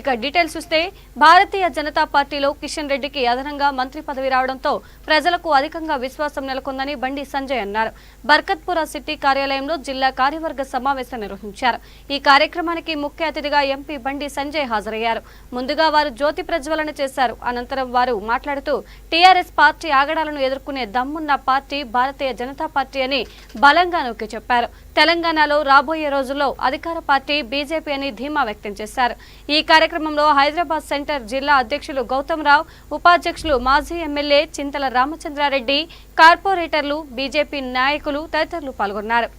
ఇక డీటెయిల్స్ చూస్తే భారతీయ జనతా పార్టీలో కిషన్ రెడ్డికి అదనంగా మంత్రి పదవి రావడంతో ప్రజలకు అధికంగా విశ్వాసం నెలకొందని బండి సంజయ్ అన్నారు. బర్కత్పుర సిటీ కార్యాలయంలో జిల్లా కార్యవర్గ సమావేశం నిర్వహించారు. ఈ కార్యక్రమానికి ముఖ్య అతిథిగా ఎంపీ బండి సంజయ్ హాజరయ్యారు. ముందుగా వారు జ్యోతి ప్రజ్వలన చేశారు. అనంతరం వారు మాట్లాడుతూ టీఆర్ఎస్ పార్టీ ఆగడాలను ఎదుర్కొనే దమ్మున్న పార్టీ భారతీయ జనతా పార్టీ అని బలంగా నొక్కి చెప్పారు. తెలంగాణలో రాబోయే రోజుల్లో అధికార పార్టీ బీజేపీ అని ధీమా వ్యక్తం చేశారు. ఈ కార్యక్రమంలో హైదరాబాద్ సెంటర్ జిల్లా అధ్యక్షులు గౌతమ్ రావు, ఉపాధ్యక్షులు మాజీ ఎమ్మెల్యే చింతల రామచంద్రారెడ్డి, కార్పొరేటర్లు, బీజేపీ నాయకులు తదితరులు పాల్గొన్నారు.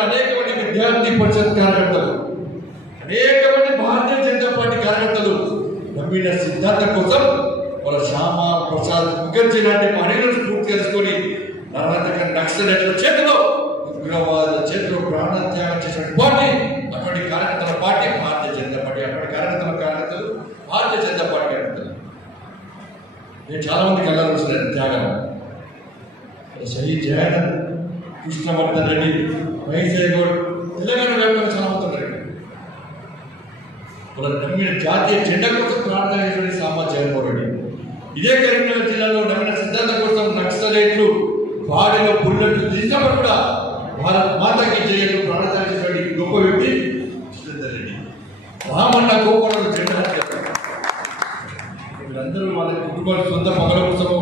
అనేకమంది విద్యార్థి పరిషత్ కార్యకర్తలు, అనేకమంది భారతీయ జనతా పార్టీ కార్యకర్తలు నమ్మిన సిద్ధాంతం కోసం వాళ్ళ శ్యామా ప్రసాద్ ముఖర్జీ లాంటి మహిళలను స్ఫూర్తి తెలుసుకొని నక్సలైట్ల చేతిలో, ఉగ్రవాదుల చేతిలో ప్రాణత్యాగం చేసిన పార్టీ అటువంటి కార్యకర్తల పార్టీ భారతీయ జనతా పార్టీ. అటువంటి కార్యకర్తలు భారతీయ జనతా పార్టీ కార్యకర్తలు. నేను చాలా మంది కళ్ళను చూసిన త్యాగాలు. షహీద్ జయానంద్, కృష్ణవర్ధన్ రెడ్డి, మహేశ్వర్ గౌడ్, తెలంగాణ వ్యాప్తంగా చాలా మంది ఉన్నారు. వాళ్ళ నమ్మిన జాతీయ జెండా కోసం ప్రార్థన చేసిన సామా జగన్మోహన్ రెడ్డి. ఇదే కరీంనగర్ జిల్లాలో నమ్మిన సిద్ధాంతం కోసం నక్సలైట్లు బాడీలో బుల్లెట్లు తీసినప్పుడు కూడా భారత్ మాతకి జయలు ప్రార్థన చేసిన గొప్ప వ్యక్తి శ్రీధర్ రెడ్డి. రామన్న గోపాలను జెండా వీళ్ళందరూ వాళ్ళ కుటుంబాల సొంత పగల కోసమో,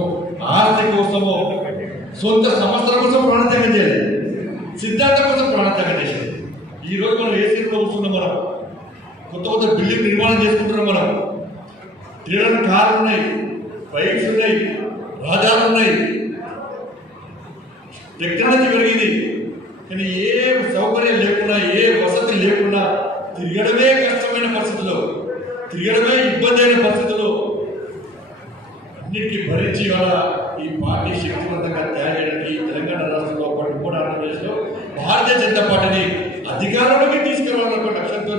ఆస్తి కోసమో, సొంత సంస్థల కోసం ప్రాణత్యాగం చేయాలి, సిద్ధాంతం కోసం ప్రాణత్యాగం చేసేది. ఈ రోజు మనం ఏసీలో కూర్చున్నాం, మనం కొత్త కొత్త బిల్డింగ్ నిర్మాణం చేసుకుంటున్నాం, మనం తిరగని కార్లు ఉన్నాయి, బైక్స్ ఉన్నాయి, రహదారులు ఉన్నాయి, టెక్నాలజీ పెరిగింది. కానీ ఏ సౌకర్యం లేకుండా, ఏ వసతి లేకుండా తిరగడమే కష్టమైన పరిస్థితుల్లో, తిరగడమే ఇబ్బంది అయిన పరిస్థితుల్లో అన్నిటికీ భరించి వాళ్ళ ఈ పార్టీ శక్తివంతంగా తయారు చేయడానికి తెలంగాణ రాష్ట్రంలో పాటు ఉమ్మడి ఆంధ్రప్రదేశ్లో భారతీయ జనతా పార్టీని అధికారంలోకి తీసుకురావాలన్న లక్ష్యంతో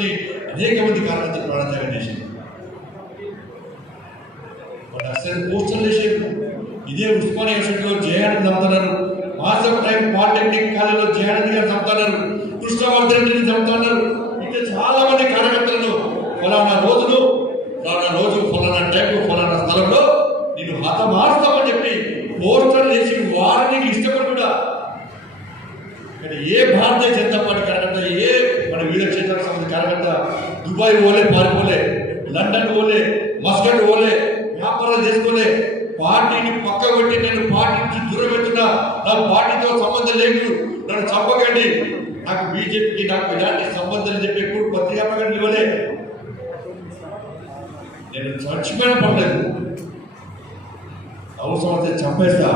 అనేక మంది కార్యకర్తలు ప్రాణత్యాగం చేసింది. వాళ్ళు అసలు పోస్టర్లు చేసేది. ఇదే ఉస్మానియా యూనివర్సిటీలో జయానంద్ చంపుతున్నారు, మాస్ ఆఫ్ టైం పాలిటెక్నిక్ కాలేజీలో జయానంద్ గారు చంపుతున్నారు, కృష్ణవర్ధన్ రెడ్డిని చంపుతున్నారు. ఇంకా చాలా మంది కార్యకర్తలను ఫలానా రోజు ఫలానా టైం ఫలానా స్థలంలో నేను హతమారుస్తామని చెప్పి పోస్టర్ చేసి వారిని ఇష్టపడుకుంటా. కానీ ఏ భారతీయ జనతా పార్టీ కార్యకర్త, ఏ మన వివిధ క్షేత్రాలకు సంబంధించిన కార్యకర్త దుబాయ్ పోలే, పారిపోలే, లండన్ పోలే, మస్కట్ పోలే, వ్యాపారాలు చేసుకోలే, పార్టీని పక్క పెట్టి నేను పార్టీ నుంచి దూరం పెడుతున్నా, నా పార్టీతో సంబంధం లేదు, నన్ను చంపకండి, నాకు బీజేపీకి నాకు ఇలాంటి సంబంధాలు చెప్పి ఎప్పుడు పత్రికా ప్రకటన ఇవ్వలే. నేను చచ్చిపోయిన పడలేదు, అవసరం అయితే చంపేస్తా,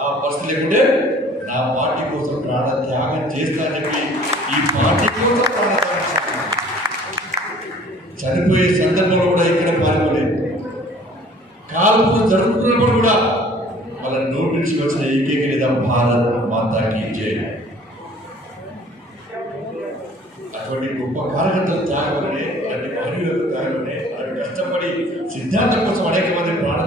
ఆ పరిస్థితి లేకుంటే నా పార్టీ కోసం ప్రాణ త్యాగం చేస్తా అని చెప్పి ఈ పార్టీ కోసం ప్రాణ త్యాగం చనిపోయే సందర్భంలో కూడా ఇక్కడ పాల్గొలేదు. కాల్పులు జరుగుతున్నప్పుడు కూడా వాళ్ళ నోటి నుంచి వచ్చిన ఏకైక నిజం భారత్ మాతాకి జై. అటువంటి గొప్ప కార్యకర్తలు త్యాగమనే, అలాంటి మహనీయులకు త్యాగమనే, అలాంటి కష్టపడి సిద్ధాంతం కోసం అనేక మంది ప్రాణ